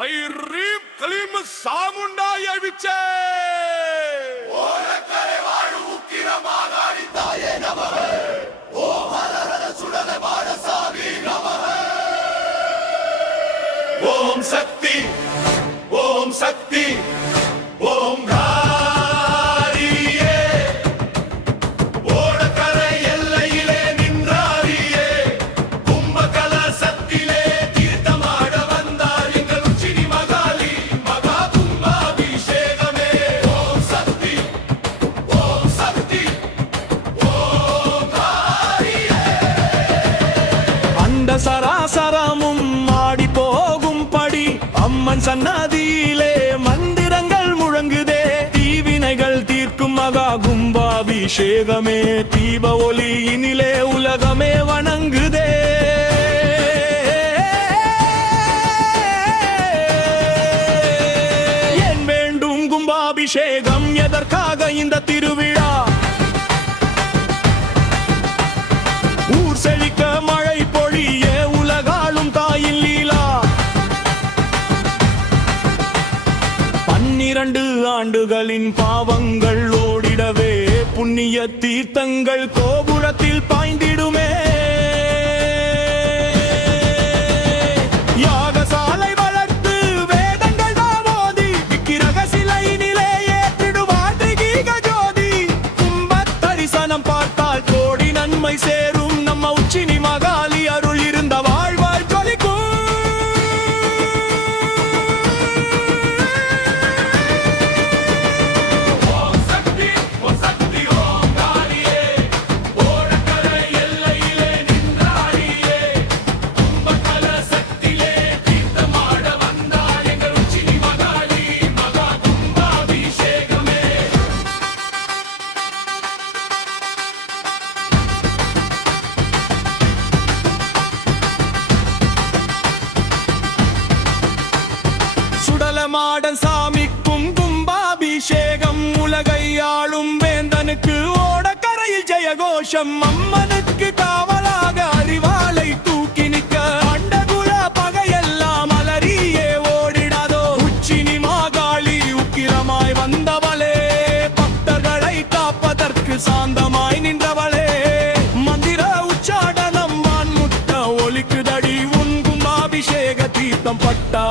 ஐரீம் கலீம் சாமுண்டாயை விச்சே ஓரக்கரை வாழு உக்கிர மாகாணி தாயே நமஹ ஓம் ஹரஹர சுடல வாட சாமி நமஹ ஓம் சக்தி ஓம் சக்தி ஓம் காரியே ஓடக்கரை எல்லையிலே நின்றாரியே கும்பகல சத்திலே தீர்த்தமாட வந்தார் எங்கள் உச்சினி மகாலி மகா கும்பாபிஷேகமே ஓம் சக்தி ஓம் சக்தி ஓம் காரியே அந்த சராசரமும் ஆடி போகும்படி அம்மன் சன்னதியிலே மந்திரங்கள் முழங்குதே தீவினைகள் தீர்க்கும் மகா கும்பாபிஷேகமே தீப ஒளியினிலே உலகமே வணங்குதே ஏன் வேண்டும் கும்பாபிஷேகம் எதற்காக இந்த திருவிழா ஊர் செழிக்க மழை பொழிய உலகாளும் தாயின் லீலா 12 ஆண்டுகளின் பாவங்கள் ஓடிடவே புண்ணிய தீர்த்தங்கள் கோபுரத்தில் பாய்ந்திடுமே யாகசாலை வளர்த்து வேதங்கள் தாமோதி விக்கிரக சிலை நிலை ஏற்றிடுவார் திகீக ஜோதி கும்பத் தரிசனம் பார்த்தால் கோடி நன்மை சேரும் நம்ம உச்சினி மகாலி அருள் இருந்த வாழ்வாய் ஜொலிக்கும் ஓம் சக்தி ஓம் காரியே ஓடக்கரை எல்லையிலே நின்றாரியே கும்பகல சக்திலே தீர்த்தமாட வந்தார் எங்கள் உச்சினி மகாலி மகா கும்பாபிஷேகமே சுடலமாடன் சாமிக்கும் கும்பாபிஷேகம் உலகை ஆளும் வேந்தனுக்கு ஓடக்கரையில் ஜெயகோஷம் அம்மனுக்கு காவலாக அறிவாலை தூக்கி நிற்க அண்டகுல பகையெல்லாம் அலறியே ஓடிடாதோ உச்சினி மாகாளி உக்கிரமாய் வந்தவளே பக்தர்களை காப்பதற்கு சாந்தமாய் நின்றவளே மந்திர உச்சாடனம் வான்முட்ட ஒலிக்குதடி உன் கும்பாபிஷேக தீர்த்தம் பட்டா